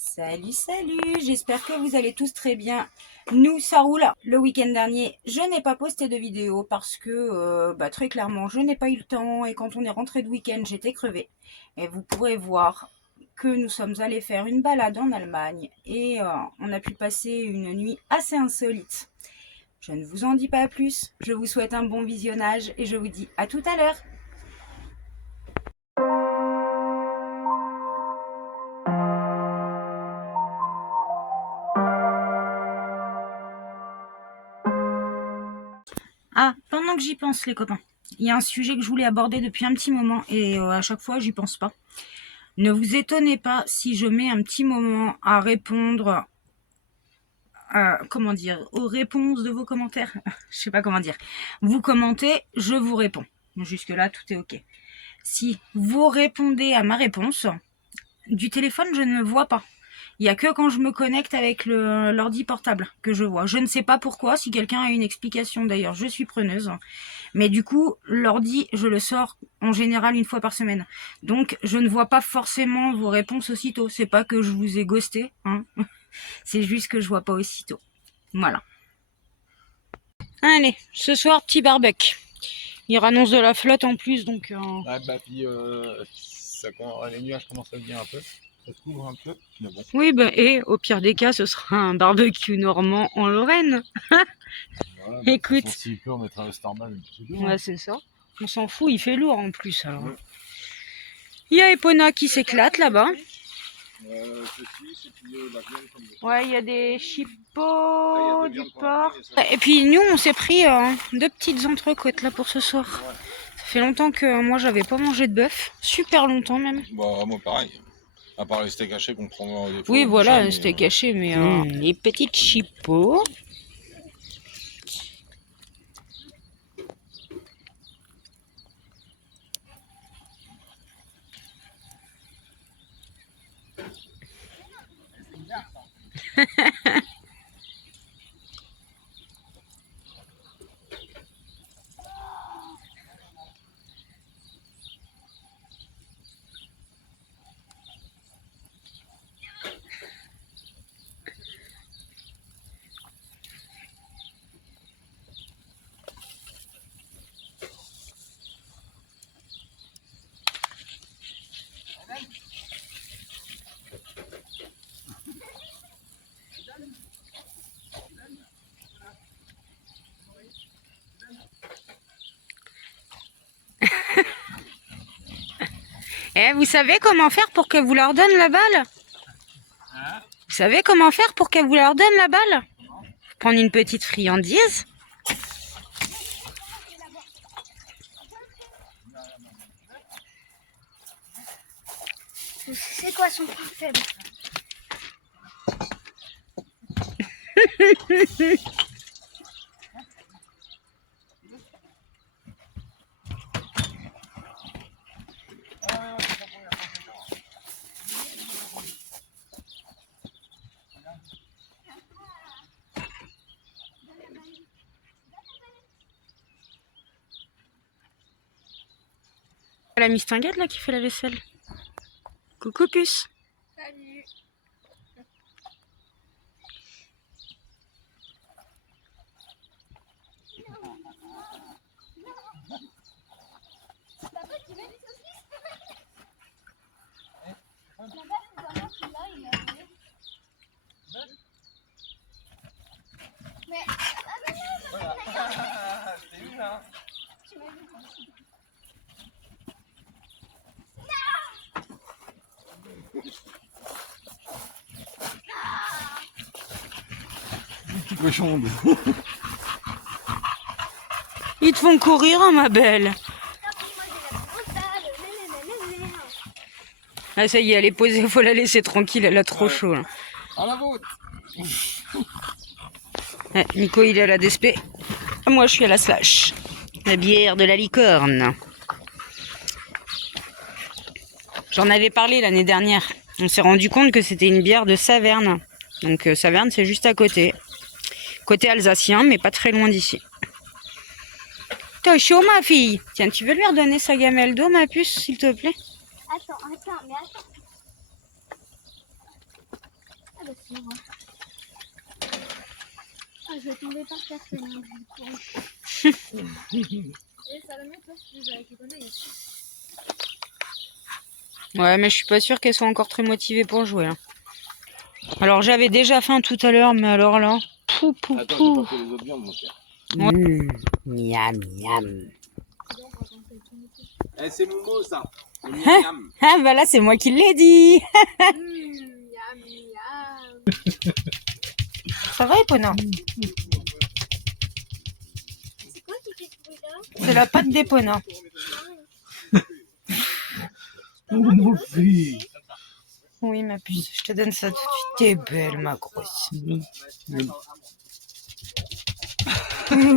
Salut, salut, j'espère que vous allez tous très bien. Nous, ça roule. Le week-end dernier, je n'ai pas posté de vidéo parce que, très clairement, je n'ai pas eu le temps et quand on est rentré de week-end, j'étais crevée. Et vous pourrez voir que nous sommes allés faire une balade en Allemagne et on a pu passer une nuit assez insolite. Je ne vous en dis pas plus, je vous souhaite un bon visionnage et je vous dis à tout à l'heure. Ah, pendant que j'y pense les copains, il y a un sujet que je voulais aborder depuis un petit moment et à chaque fois j'y pense pas. Ne vous étonnez pas si je mets un petit moment à répondre aux réponses de vos commentaires. Je sais pas comment dire. Vous commentez, je vous réponds. Jusque là tout est ok. Si vous répondez à ma réponse, du téléphone je ne vois pas. Il n'y a que quand je me connecte avec l'ordi portable que je vois. Je ne sais pas pourquoi, si quelqu'un a une explication d'ailleurs, je suis preneuse. Mais du coup, l'ordi, je le sors en général une fois par semaine. Donc, je ne vois pas forcément vos réponses aussitôt. C'est pas que je vous ai ghosté, hein. C'est juste que je vois pas aussitôt. Voilà. Allez, ce soir, petit barbecue. Il annonce de la flotte en plus, donc... Puis les nuages commencent à venir un peu. Ça se couvre un peu, mais bon. Oui, et au pire des cas, ce sera un barbecue normand en Lorraine. Voilà, Écoute. S'il pleut, on mettra un Starman. Ouais, c'est ça. On s'en fout, il fait lourd en plus, alors. Ouais. Il y a Epona qui s'éclate là-bas. Ouais, il y a des chipots, du porc. Et puis nous, on s'est pris deux petites entrecôtes là pour ce soir. Ouais. Ça fait longtemps que moi, j'avais pas mangé de bœuf. Super longtemps même. Bah, moi pareil. À part les steaks hachés qu'on prend des fois. Oui, voilà, les steaks hachés, mais les petites chipots. Eh, vous savez comment faire pour qu'elle vous leur donne la balle? Vous savez comment faire pour qu'elle vous leur donne la balle? Prendre une petite friandise. C'est quoi son point faible? La mistingade là qui fait la vaisselle. Coucou puce. Salut. Papa, tu veux des saucisses? Là-bas, le gamin qui l'a, il a volé. Mais... Je t'ai vu là. Tu m'as vu. Petit cochon. Ils te font courir, hein, ma belle. Ah, ça y est, elle est posée, faut la laisser tranquille, elle a trop chaud. Là. À la vôtre. Ouais, Nico, il est à la DSP. Moi, je suis à la slash. La bière de la licorne. J'en avais parlé l'année dernière. On s'est rendu compte que c'était une bière de Saverne. Donc, Saverne, c'est juste à côté. Côté alsacien, mais pas très loin d'ici. T'es chaud, ma fille? Tiens, tu veux lui redonner sa gamelle d'eau, ma puce, s'il te plaît? Attends, mais attends. Ah, je vais tomber par terre tellement je cours. Et ça la met toi, avec les conneries. Ouais, mais je suis pas sûre qu'elle soit encore très motivée pour jouer. Hein. Alors j'avais déjà faim tout à l'heure, mais alors là... Pou, pou, Attends, j'ai pou. pas fait les autres viandes, mon cher. Miam, miam. Eh, c'est mon mot, ça. C'est miam. Ah bah là, c'est moi qui l'ai dit. Miam, miam. Ça va, Epona? C'est quoi qui fait ce bruit-là? C'est la pâte d'Epona. Oh, mon fils. Oui, ma puce, je te donne ça tout de suite. T'es belle, ma grosse.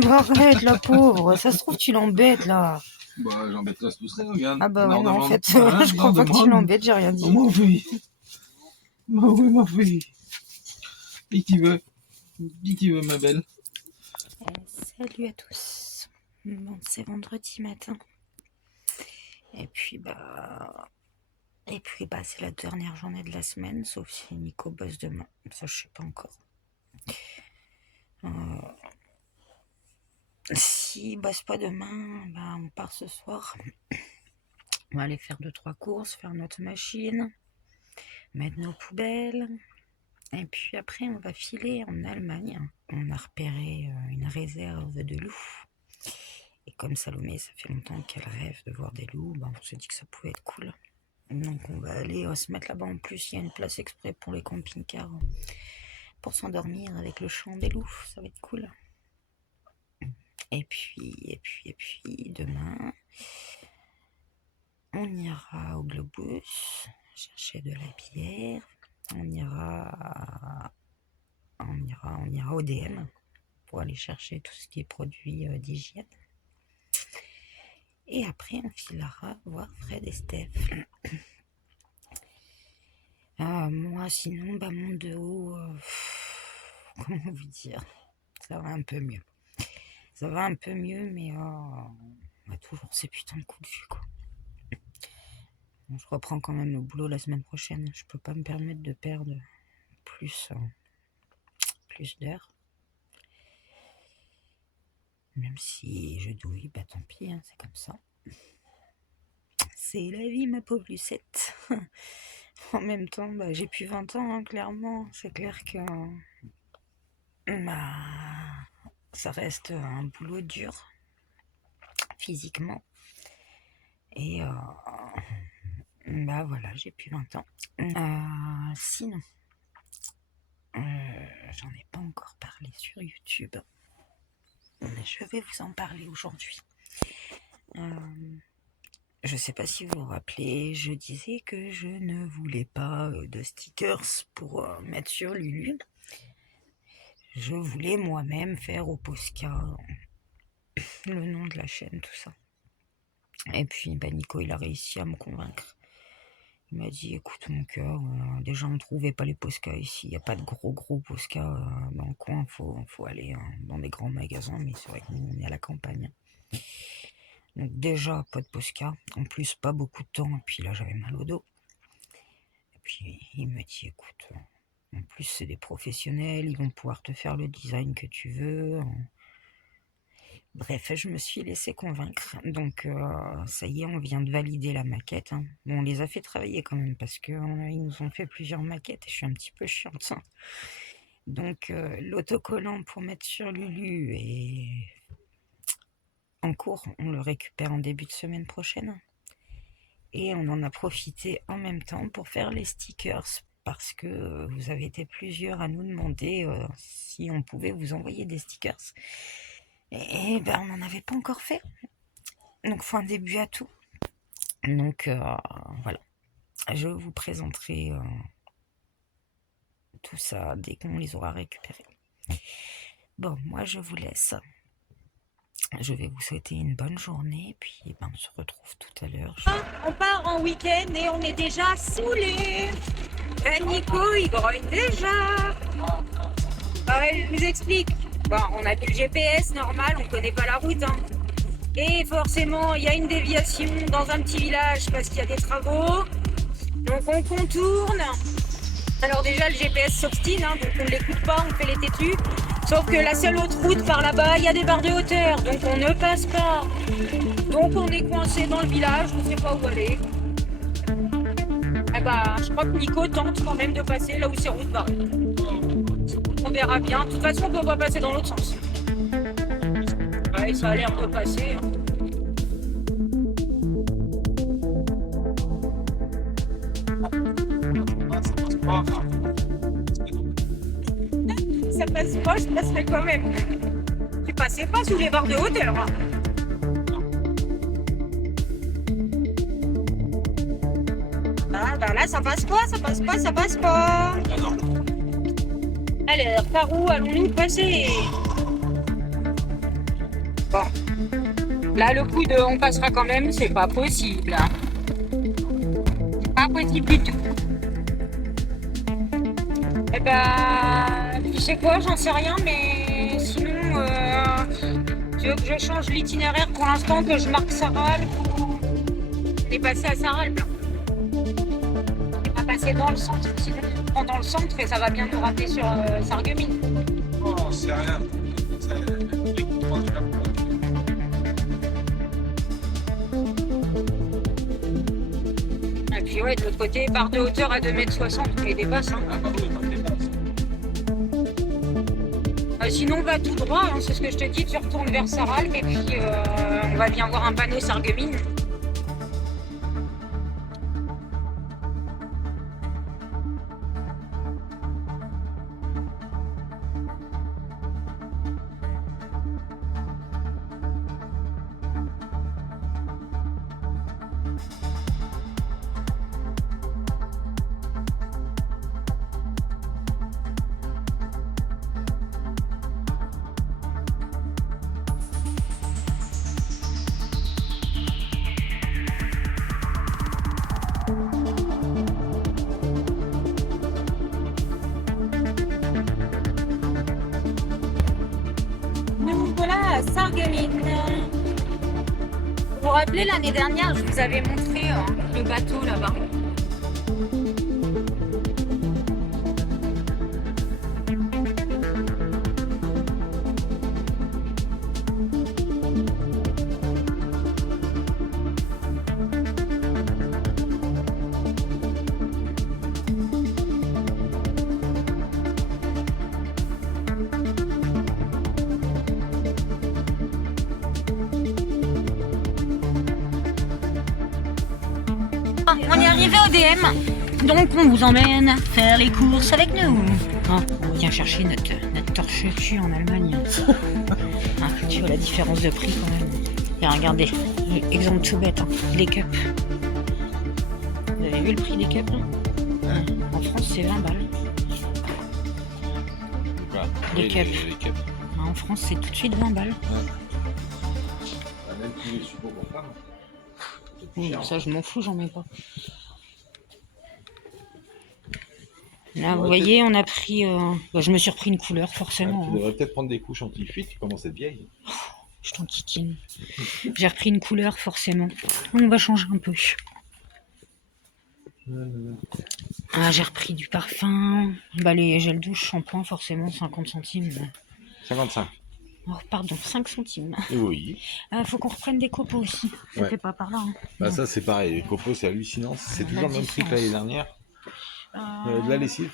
Arrête, la pauvre. Ça se trouve, tu l'embêtes, là. Bah, j'embête là, tout serait, regarde. Ah bah ouais, non, en fait, Hein, je crois pas que tu l'embêtes, j'ai rien dit. Oh, mon fils. Bah oui, mon fils. Dis qui veut. Dis qui veut, ma belle. Salut à tous. Bon, c'est vendredi matin. Et puis bah c'est la dernière journée de la semaine, sauf si Nico bosse demain. Ça, je sais pas encore. S'il bosse pas demain, bah on part ce soir. On va aller faire 2-3 courses, faire notre machine, mettre nos poubelles. Et puis après, on va filer en Allemagne. On a repéré une réserve de loups. Et comme Salomé, ça fait longtemps qu'elle rêve de voir des loups, bah, on s'est dit que ça pouvait être cool. Donc on va aller se mettre là-bas. En plus, il y a une place exprès pour les camping-cars pour s'endormir avec le chant des loups. Ça va être cool. Et puis, demain, on ira au Globus chercher de la bière. On ira au DM pour aller chercher tout ce qui est produits d'hygiène. Et après, on filera voir Fred et Steph. Moi, sinon, bah, mon dos, comment vous dire, ça va un peu mieux. Ça va un peu mieux, mais on a toujours ces putains de coups de vue, quoi. Bon, je reprends quand même le boulot la semaine prochaine. Je peux pas me permettre de perdre plus d'heures. Même si je douille, bah tant pis, hein, c'est comme ça. C'est la vie, ma pauvre Lucette. En même temps, bah, j'ai plus 20 ans, hein, clairement. C'est clair que bah, ça reste un boulot dur, physiquement. Et bah voilà, j'ai plus 20 ans. Sinon, j'en ai pas encore parlé sur YouTube. Mais je vais vous en parler aujourd'hui. Je sais pas si vous vous rappelez, je disais que je ne voulais pas de stickers pour mettre sur Lulu. Je voulais moi-même faire au Posca le nom de la chaîne, tout ça. Et puis bah, Nico, il a réussi à me convaincre. Il m'a dit, écoute mon cœur, déjà on ne trouvait pas les Posca ici, il n'y a pas de gros Posca dans le coin, faut aller dans des grands magasins, mais c'est vrai que nous on est à la campagne. Donc déjà pas de Posca, en plus pas beaucoup de temps, et puis là j'avais mal au dos. Et puis il me dit, écoute, en plus c'est des professionnels, ils vont pouvoir te faire le design que tu veux. Bref, je me suis laissé convaincre. Donc, ça y est, on vient de valider la maquette. Hein. Bon, on les a fait travailler quand même parce qu'ils nous ont fait plusieurs maquettes et je suis un petit peu chiante. Hein. Donc, l'autocollant pour mettre sur Lulu est en cours. On le récupère en début de semaine prochaine. Et on en a profité en même temps pour faire les stickers parce que vous avez été plusieurs à nous demander si on pouvait vous envoyer des stickers. Et ben on n'en avait pas encore fait. Donc faut un début à tout. Donc voilà. Je vous présenterai tout ça dès qu'on les aura récupérés. Bon, moi je vous laisse. Je vais vous souhaiter une bonne journée. Puis ben, on se retrouve tout à l'heure. On part en week-end et on est déjà saoulés. Nico, il grogne déjà. Je vous explique. Bon, on a mis le GPS normal, on connaît pas la route. Hein. Et forcément, il y a une déviation dans un petit village parce qu'il y a des travaux. Donc on contourne. Alors déjà, le GPS s'obstine, hein, donc on ne l'écoute pas, on fait les têtus. Sauf que la seule autre route par là-bas, il y a des barres de hauteur, donc on ne passe pas. Donc on est coincé dans le village, on ne sait pas où aller. Eh bah, je crois que Nico tente quand même de passer là où c'est route barrée. On verra bien. De toute façon, on ne peut pas passer dans l'autre sens. Ouais, ça a l'air de passer. Hein. Ça passe pas, je passerai quand même. Tu passais pas sous les barres de hauteur. Hein. Ah bah là, ça passe pas, ça passe pas, ça passe pas. Alors, par où allons-nous passer? Bon. Là, le coup de on passera quand même, c'est pas possible. Hein. C'est pas possible du tout. Eh ben, tu sais quoi, j'en sais rien, mais sinon, tu veux que je change l'itinéraire pour l'instant, que je marque Sarralbe ou on est passé à Sarralbe. On est pas passé dans le centre, sinon on prend dans le centre et ça va bien nous rater sur Sarreguemines. Oh, c'est rien. Et puis ouais, de l'autre côté, barre de hauteur à 2,60 m, on les dépasse. Hein. Ah bah oui, on dépasse. Sinon, on va tout droit, hein, c'est ce que je te dis, tu retournes vers Sarralbe et puis on va bien voir un panneau Sarreguemines. Nous voilà à Sarreguemines. Vous vous rappelez l'année dernière, je vous avais montré le bateau là-bas. On est arrivé au DM, donc on vous emmène faire les courses avec nous. On vient chercher notre torche cul en Allemagne. Tu vois la différence de prix quand même. Et regardez, exemple tout bête, hein, les cups. Vous avez vu le prix des cups là? En France c'est 20 balles. Les cups. En France c'est tout de suite 20 balles. Même tous les supports pour femmes. Oui, ça je m'en fous, j'en mets pas. Là, vous voyez, on a pris... je me suis repris une couleur, forcément. Tu devrais peut-être prendre des couches anti-fuite, tu commences à être vieille. Je t'en kikine. J'ai repris une couleur, forcément. On va changer un peu. J'ai repris du parfum. Les gels douche, shampoing, forcément, 50 centimes. 55. Oh, pardon, 5 centimes. Oui. Faut qu'on reprenne des copeaux aussi. Ça fait pas par là. Hein. Bah ça c'est pareil, les copeaux c'est hallucinant. C'est toujours le même prix que l'année dernière. De la lessive?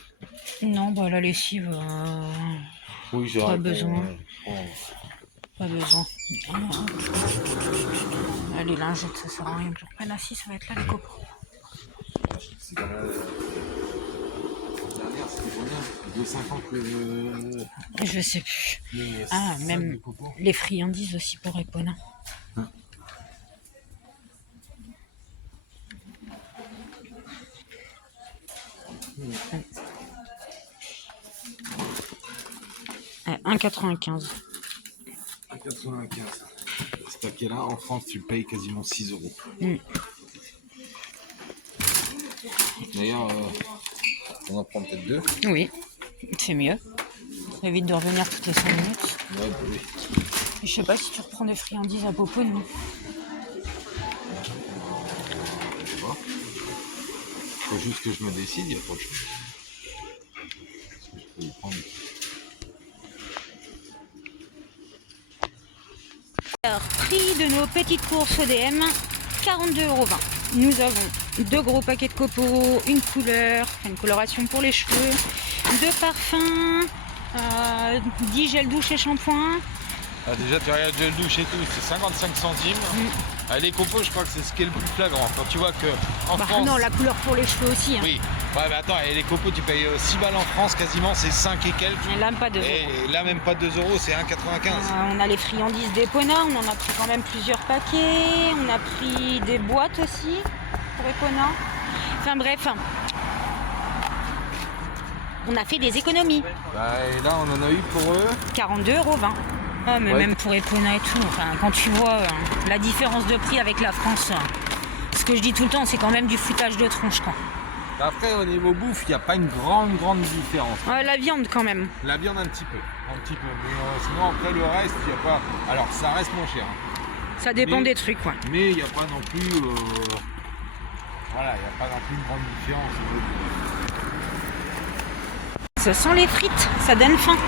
Non, la lessive... Oui, j'ai pas besoin. Pas besoin. Les lingettes, ça sert à rien que je reprenne. Ah si, ça va être là les copeaux. C'est quand même... La dernière c'était combien? 2,50 le... Je sais plus. Même les friandises aussi pour Epona. À 1,95. 1,95. Ce paquet-là, en France, tu le payes quasiment 6 euros. D'ailleurs, on en prend peut-être 2. Oui, c'est mieux. Ça évite de revenir toutes les 5 minutes. Ouais, oui. Je sais pas si tu reprends des friandises à Popo, non? Je sais pas. Faut juste que je me décide, il n'y a pas de chose. Alors, prix de nos petites courses ODM, 42,20 €. Nous avons 2 gros paquets de copeaux, une couleur, une coloration pour les cheveux, 2 parfums, 10 gels douche et shampoing. Ah, déjà, tu regardes gel douche et tout, c'est 55 centimes. Ah, les copeaux, je crois que c'est ce qui est le plus flagrant. Quand tu vois que en France. Non, la couleur pour les cheveux aussi. Hein. Oui. Ouais, mais attends, et les copeaux, tu payes 6 balles en France, quasiment, c'est 5 et quelques. Et là, pas 2 €. Et là, même pas 2 €, c'est 1,95 €. On a les friandises d'Epona, on en a pris quand même plusieurs paquets. On a pris des boîtes aussi pour Epona. Enfin bref, on a fait des économies. Bah, et là, on en a eu pour eux 42,20 €. Ah, mais Ouais. même pour Epona et tout, enfin, quand tu vois la différence de prix avec la France, ce que je dis tout le temps, c'est quand même du foutage de tronche. Quoi. Après, au niveau bouffe, il n'y a pas une grande différence. La viande quand même. La viande, un petit peu. Mais sinon, après, le reste, il n'y a pas. Alors, ça reste moins cher. Hein. Ça dépend Mais- des trucs. Quoi. Mais il n'y a pas non plus. Voilà, il n'y a pas non plus une grande différence. Ça sent les frites, ça donne faim.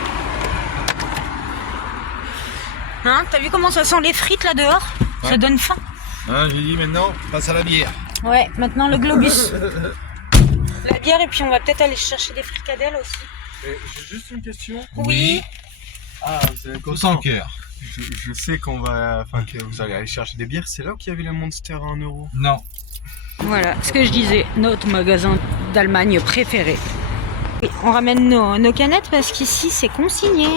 Hein, t'as vu comment ça sent les frites là dehors? Ouais. Ça donne faim. Hein, j'ai dit maintenant, passe à la bière. Ouais, maintenant le globus. La bière et puis on va peut-être aller chercher des fricadelles aussi. J'ai juste une question. Oui. Ah, vous avez Au sans cœur. je sais qu'on va, enfin que vous allez aller chercher des bières. C'est là où il y avait le Monster à 1 €. Non. Voilà, ce que je disais, notre magasin d'Allemagne préféré. Et on ramène nos canettes parce qu'ici c'est consigné.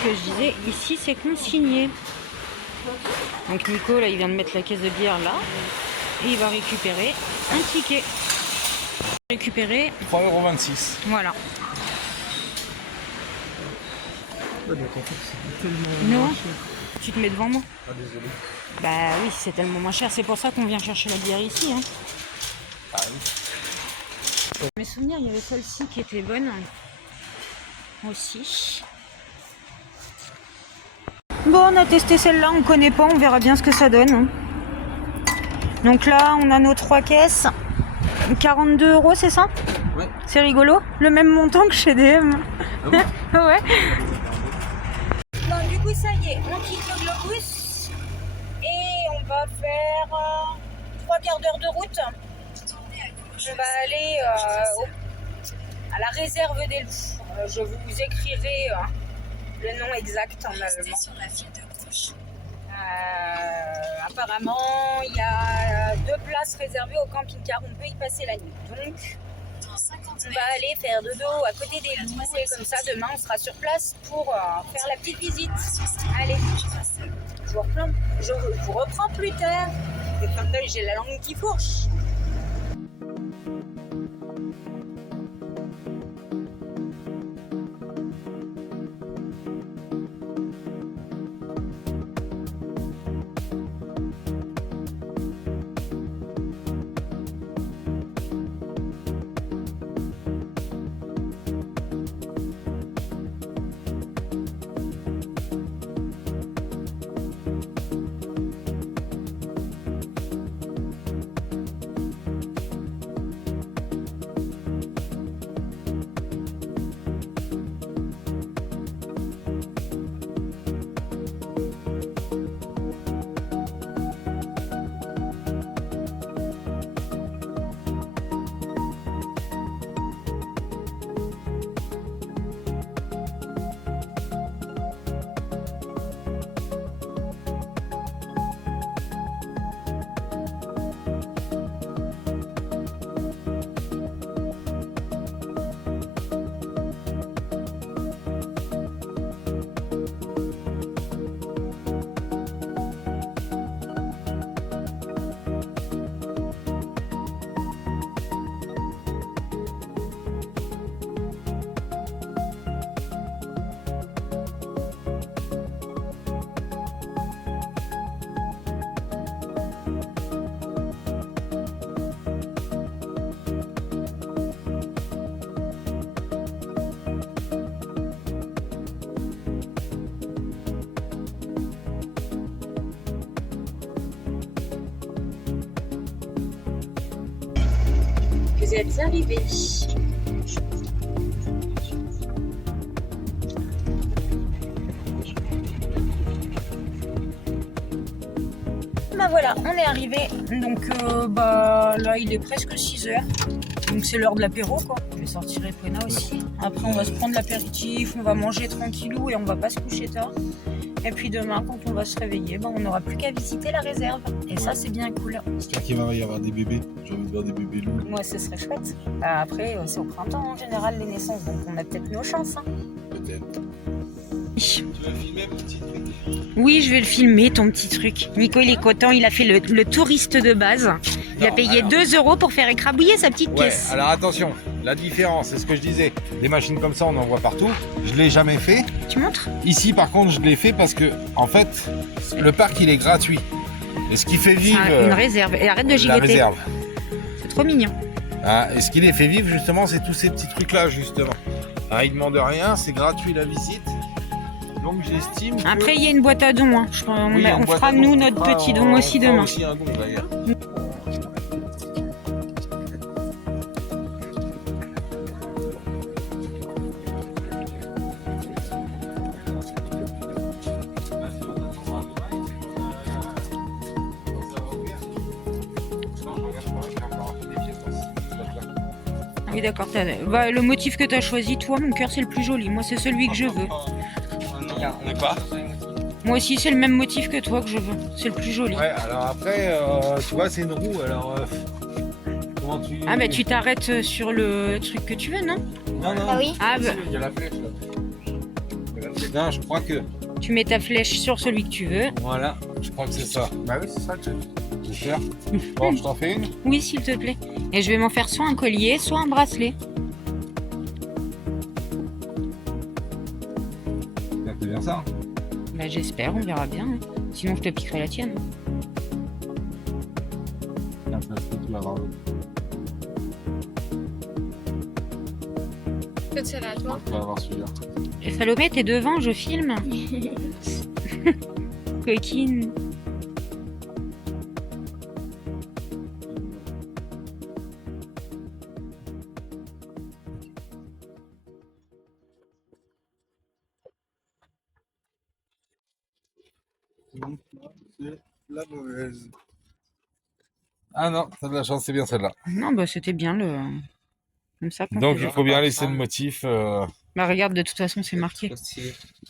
Ce que je disais, ici c'est consigné. Donc Nico, là, il vient de mettre la caisse de bière là. Et il va récupérer un ticket. Récupérer, 3,26 €. voilà. Donc en fait, c'est tellement. Non, tu te mets devant moi. Ah, désolé. Bah oui, c'est tellement moins cher. C'est pour ça qu'on vient chercher la bière ici. Hein. Ah oui. Mes souvenirs, il y avait celle-ci qui était bonne aussi. Bon, on a testé celle-là, on connaît pas, on verra bien ce que ça donne. Hein. Donc là, on a nos 3 caisses. 42 €, c'est ça? Ouais. C'est rigolo. Le même montant que chez DM. Ah bon Ouais. Bon, du coup, ça y est, on quitte le globus et on va faire 3 quarts d'heure de route. Je vais aller à la réserve des loups. Je vous écrirai le nom exact en allemand. Apparemment, il y a 2 places réservées au camping-car. On peut y passer la nuit. Donc, on va aller faire dodo à côté des loups et comme ça, demain, on sera sur place pour faire la petite visite. Allez, je vous reprends plus tard. Et comme d'hab, j'ai la langue qui fourche. Vous êtes arrivés. voilà, on est arrivé. Donc bah là il est presque 6h. Donc c'est l'heure de l'apéro quoi. Je vais sortir Epona aussi. Après on va se prendre l'apéritif, on va manger tranquillou et on va pas se coucher tard. Et puis demain quand on va se réveiller, bah, on n'aura plus qu'à visiter la réserve. Et ça c'est bien cool. J'espère qu'il va y avoir des bébés. J'ai envie de voir des bébés loups. Moi ce serait chouette. Bah, après c'est au printemps en général les naissances, donc on a peut-être nos chances. Hein. Peut-être. Tu vas filmer mon petit truc? Oui, je vais le filmer, ton petit truc. Nico, il est content, il a fait le touriste de base. Il a payé 2 € pour faire écrabouiller sa petite Ouais, caisse. alors attention, la différence, c'est ce que je disais. Des machines comme ça, on en voit partout. Je l'ai jamais fait. Tu montres? Ici, par contre, je l'ai fait parce que, en fait, le parc, il est gratuit. Et ce qui fait vivre C'est une réserve. Et arrête de la gigoter. réserve. C'est trop mignon. Hein, et ce qui les fait vivre, justement, c'est tous ces petits trucs-là, justement. Hein, ils demandent rien, c'est gratuit la visite. Donc j'estime que... Après, il y a une boîte à dons. Hein. On Oui, en boîte fera à dons, nous on notre fera- petit don aussi on fera demain. aussi un don, d'ailleurs. Ah oui, d'accord. Bah, le motif que tu as choisi, toi, mon cœur, c'est le plus joli. Moi, c'est celui que je veux. On est pas. Moi aussi, c'est le même motif que toi que je veux. C'est le plus joli. Ouais, alors après, tu vois, c'est une roue, alors... comment tu... Ah, bah, tu t'arrêtes sur le truc que tu veux, non? Non, non, Ah oui. Ah, bah, il y a la flèche, là. Non, je crois que... tu mets ta flèche sur celui que tu veux. Voilà, je crois que c'est ça. Bah oui, c'est ça que je vais faire. Bon, je t'en fais une. Oui, s'il te plaît. Et je vais m'en faire soit un collier, soit un bracelet. C'est bien ça. Bah, j'espère, on verra bien. Hein. Sinon, je te piquerai la tienne. Peut-être c'est à toi. On va voir celui-là. Et Salomé, t'es devant, je filme. Coquine. C'est la mauvaise. Ah non, t'as de la chance, c'est bien celle-là. Non, bah, c'était bien le. Comme ça qu'on Donc fait. il faut bien laisser le motif. Bah, regarde, de toute façon, c'est marqué.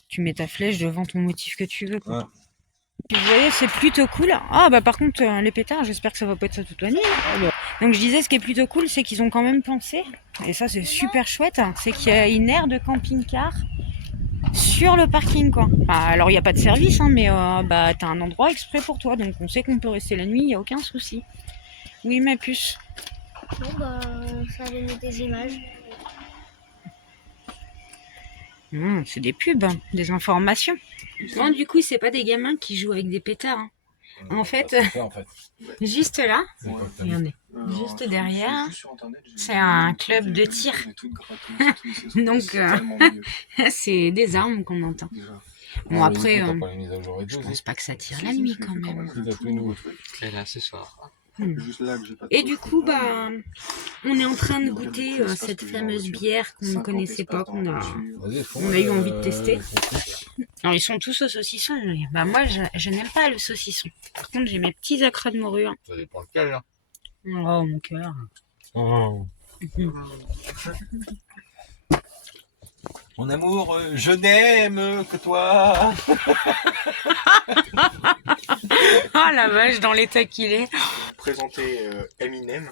Tu mets ta flèche devant ton motif que tu veux. Quoi. Ouais. Vous voyez, c'est plutôt cool. Ah, bah, par contre, les pétards, j'espère que ça va pas être ça toute l'année. Hein. Donc, je disais, ce qui est plutôt cool, c'est qu'ils ont quand même pensé, et ça, c'est super chouette, hein, c'est qu'il y a une aire de camping-car sur le parking, quoi. Enfin, alors, il n'y a pas de service, hein, mais bah, t'as un endroit exprès pour toi, donc on sait qu'on peut rester la nuit, il n'y a aucun souci. Oui, ma puce. Bon, bah, ça va donner des images. C'est des pubs, hein, des informations. Non, du coup, c'est pas des gamins qui jouent avec des pétards. Hein. En fait, C'est ça, en fait. juste là, C'est quoi que t'as regardez, juste derrière, c'est un club de tir. Donc, c'est des armes qu'on entend. Bon, après, T'as pas les mises à jour et je tout, pense pas que ça tire la nuit quand même. c'est tout nouveau. Et là, ce soir. Juste là que j'ai pas de Et du coffre, coup, bah, on est en train de goûter cette fameuse bière qu'on ne connaissait pas, qu'on a eu envie de tester. Alors, ils sont tous au saucisson. Mais, bah, moi, je n'aime pas le saucisson. Par contre, j'ai mes petits accras de morue. Ça dépend lequel, hein. Oh, mon cœur. Mon amour, je n'aime que toi. Oh la vache, dans l'état qu'il est. Présenter Eminem.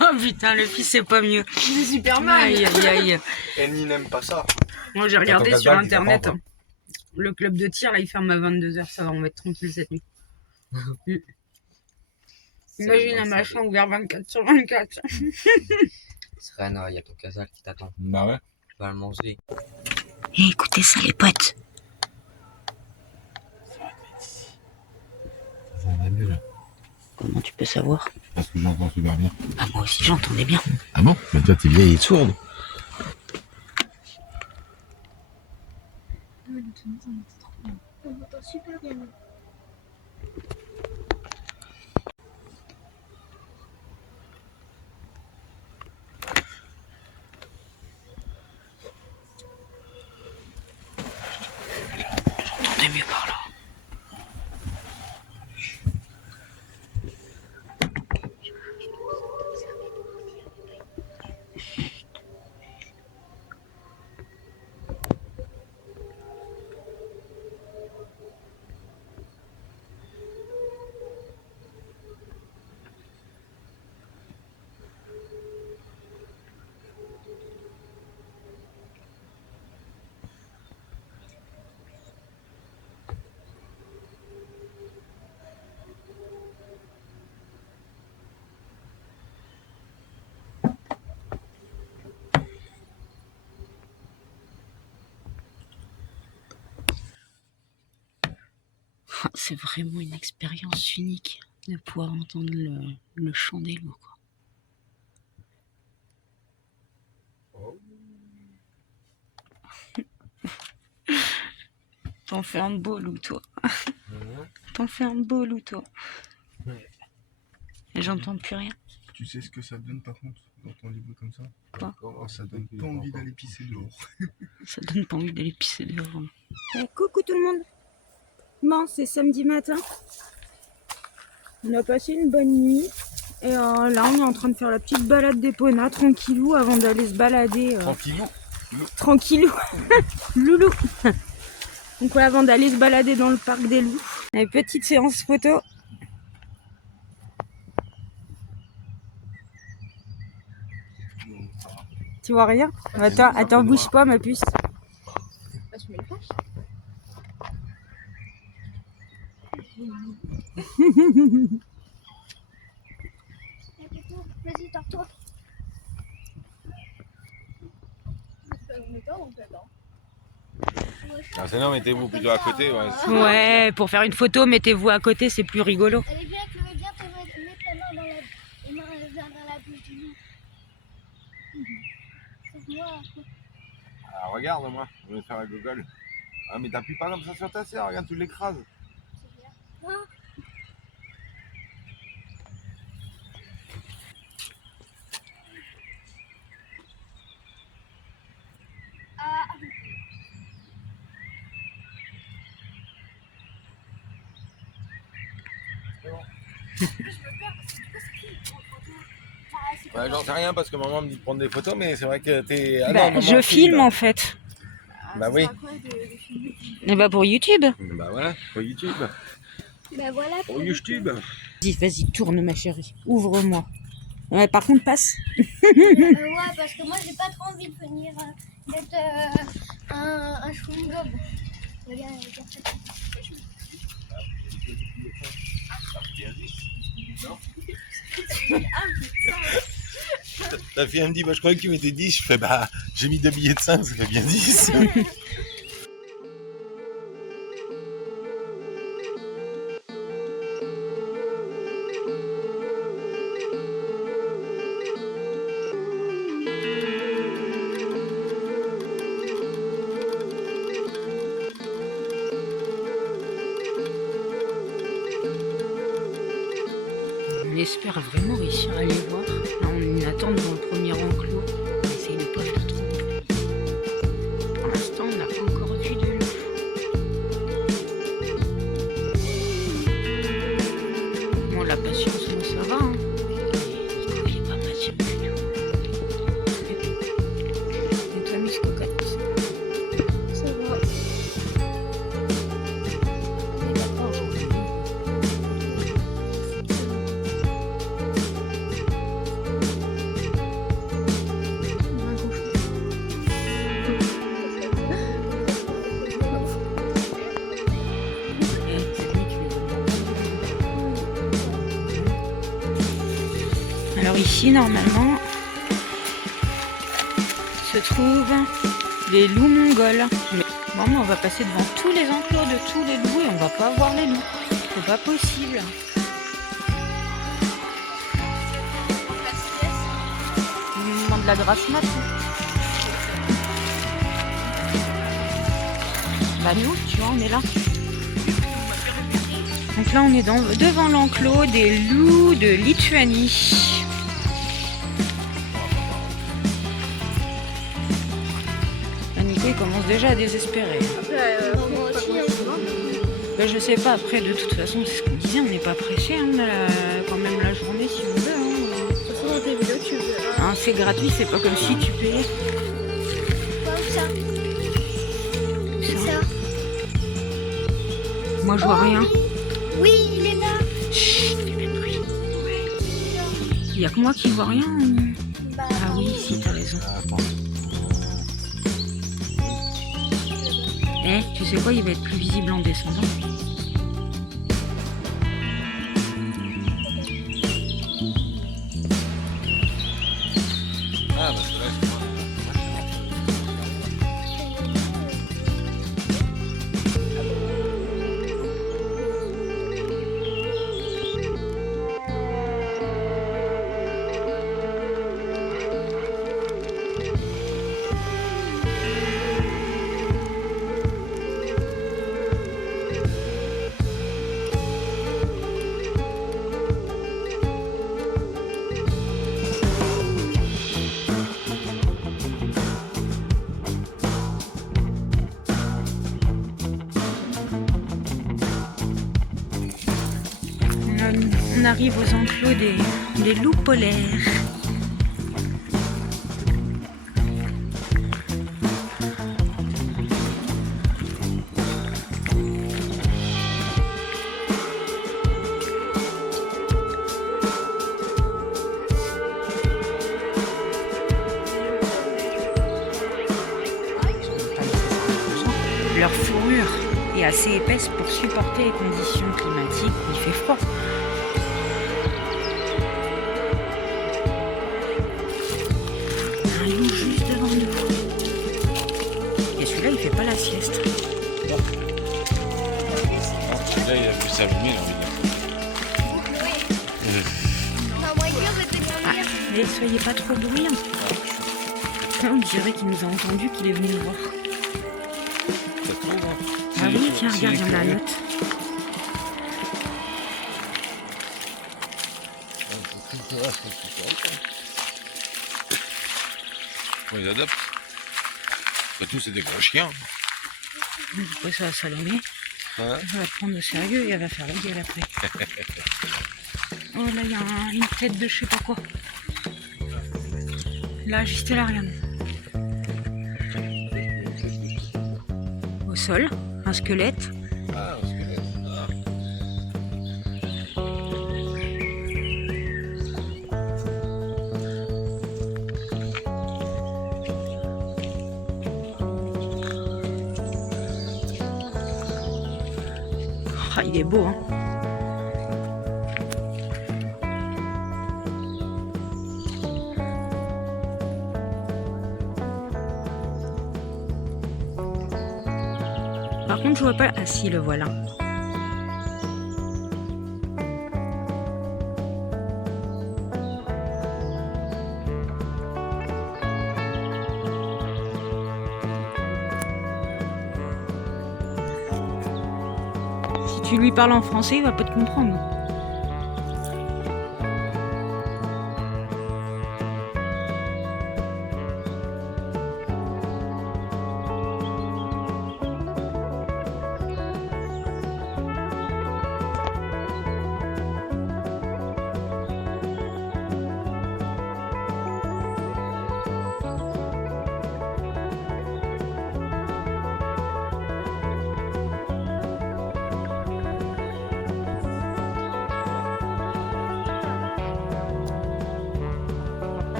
Oh putain, le fils, c'est pas mieux. C'est super mal. Aïe, aïe, aïe. Eminem n'aime pas ça. Moi, j'ai regardé Attends, sur Gazelle, il internet. comprend Le club de tir, là, il ferme à 22h. Ça va, on va être tranquille cette nuit. Imagine un machin ouvert 24/24. Serena, il y a ton casal qui t'attend. Bah ouais. Tu vas le manger. Et écoutez ça, les potes. Ça va mieux, là. Comment tu peux savoir? Parce que j'entends super bien. Ah, moi aussi, j'entendais bien. Ah bon? Mais toi, t'es vieille et sourde. On entend super bien. c'est vraiment une expérience unique de pouvoir entendre le chant des loups, quoi. T'en fais un beau loup, toi. T'en fais un beau loup, toi. Et j'entends plus rien. Tu sais ce que ça donne par contre d'entendre des bruits comme ça? Quoi? Oh, ça donne pas envie d'aller pisser dehors. Ça donne pas envie d'aller pisser dehors. Coucou tout le monde. Bon, c'est samedi matin. On a passé une bonne nuit. Et là, on est en train de faire la petite balade d'Épona, tranquillou, avant d'aller se balader. Tranquillou. Tranquillou. Loulou. Donc voilà, avant d'aller se balader dans le parc des loups. Une petite séance photo. Tu vois rien? Attends, bouge pas ma puce. Vas-y, tord-toi. On est pas en fait, Ah, c'est non, mettez-vous plutôt à côté. Ouais. Ouais, pour faire une photo, mettez-vous à côté, c'est plus rigolo. Allez, viens, tu veux bien te mettre ta main dans la bouche du loup. C'est moi. Ah, regarde-moi, je vais faire la gogole. Ah, mais t'appuies pas comme ça sur ta sœur, regarde, tu l'écrases. C'est bien. Ah. Ouais, j'en sais rien parce que maman me dit de prendre des photos, mais c'est vrai que t'es. Ah, Bah, non, maman, je filme là. en fait. Bah oui. Et bah pour YouTube. Bah voilà, pour YouTube. Ben voilà. Pour YouTube. Vas-y, tourne ma chérie. Ouvre-moi. Ouais, par contre, passe. Ouais, parce que moi j'ai pas trop envie de venir d'être un chewing-gum. Regarde, regarde ça. Ta fille elle me dit, bah, je croyais que tu mettais 10. Je fais, bah, j'ai mis 2 billets de 5, ça fait bien 10. On espère vraiment réussir à les voir. Là, on attend devant le premier enclos. On essaye de pas faire trop de bruit. Pour l'instant, on n'a pas encore vu de loup. Bon, la patience, moi, ça va. Hein. Nico, il est pas patient du tout. Et toi, Miss Cocotte? Ça va. On est d'accord aujourd'hui. Alors ici, normalement, se trouvent les loups mongols. Mais bon, mais on va passer devant tous les enclos de tous les loups et on va pas voir les loups. C'est pas possible. On nous demande la grâce mat. Bah nous, tu vois, on est là. Donc là, on est devant l'enclos des loups de Lituanie. Là, Nico, il commence déjà à désespérer. Moi aussi, Bah, je sais pas, après, de toute façon, c'est ce qu'on disait, on n'est pas pressé, hein, quand même la journée si on veut. Hein. de toute façon, dans tes vidéos, tu verras. Hein, c'est gratuit, c'est pas comme si tu payais. Comme ça. Ça. Moi, je vois rien. Oui, il est là. Chut, fais pas de bruit. Il y a que moi qui vois rien. Bah, Ah oui, si, t'as raison. Eh, tu sais quoi, il va être plus visible en descendant. Ah, parce que là, c'est moi. arrive aux enclos des loups polaires. Leur fourrure est assez épaisse pour supporter les conditions climatiques où il fait froid. Un loup juste devant nous. Et celui-là, il fait pas la sieste. Là, il a vu s'allumer, là. Ma voiture était Ah, mais soyez pas trop bruyants. On dirait qu'il nous a entendus, qu'il est venu nous voir. Ah oui, tiens, regarde, il y en a un autre. Ils adaptent. Tous, c'est des gros chiens. Après, ça va s'allumer. Ouais. Elle va prendre au sérieux et elle va faire la gueule après. Oh là, il y a une tête de je sais pas quoi. Là, juste là, regarde. Au sol, un squelette. Ah, un squelette. Ah. Ah, il est beau, hein. Par contre, je vois pas. Ah si, le voilà. Si tu lui parles en français, il va pas te comprendre.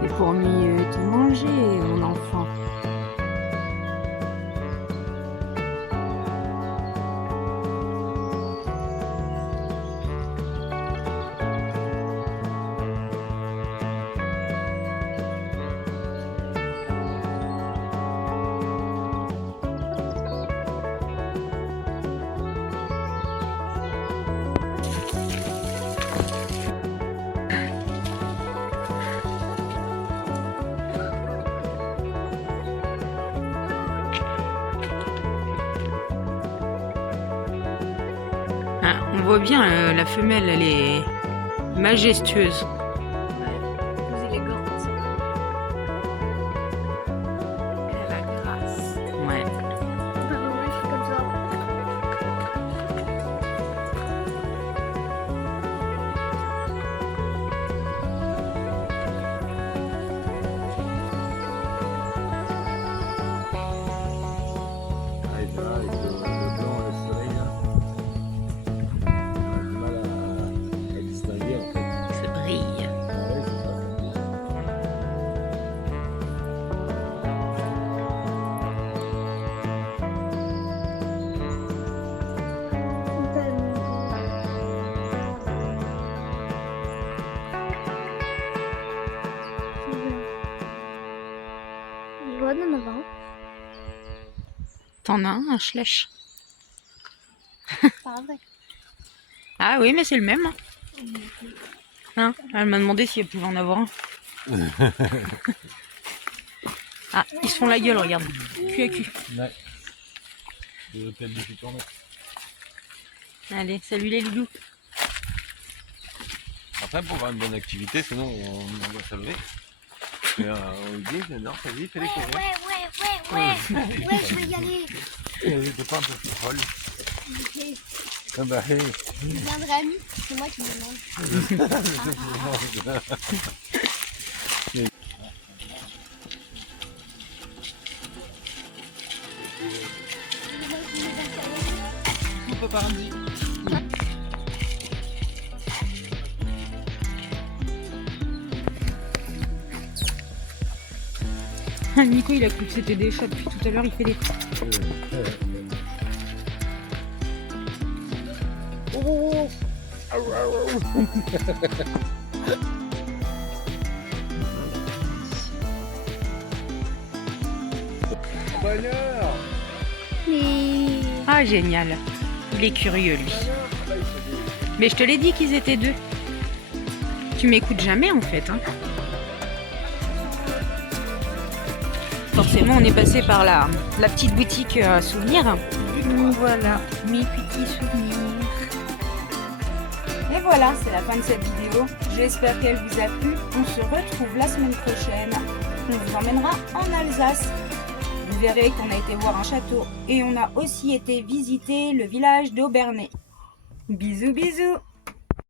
C'est pour mieux te manger, mon enfant. Ah, on voit bien, la femelle, elle est majestueuse. plus élégante. Elle a la grâce. Ouais. Bah, moi, je suis comme ça. Ah, et là, avec le blanc et le soleil, là, on a du mal à distinguer en fait. Ça brille. Ouais, c'est ça. Je vois d'en avant. T'en as un schlech. Pas vrai. Ah oui, mais c'est le même. Hein, elle m'a demandé si elle pouvait en avoir un. Ah, ils se font la gueule, regarde. Cul à cul. Ouais. Les hôtels de tournée. Allez, salut les loulous. Après, pour avoir une bonne activité, sinon on va se lever. Et on dit, non, vas-y, fais les courses. Ouais, je vais y aller. T'es pas un peu folle. Ok. Ah bah, hey. Je viendrai ami, c'est moi qui me demande. Nico, il a cru que c'était des chats depuis tout à l'heure, il fait des... Bonheur. Ah, génial. Il est curieux, lui. Mais je te l'ai dit qu'ils étaient deux. Tu m'écoutes jamais, en fait. Hein. Forcément, on est passé par la petite boutique souvenirs. Voilà, mes petits souvenirs. Et voilà, c'est la fin de cette vidéo. J'espère qu'elle vous a plu. On se retrouve la semaine prochaine. On vous emmènera en Alsace. Vous verrez qu'on a été voir un château et on a aussi été visiter le village d'Aubernay. Bisous, bisous!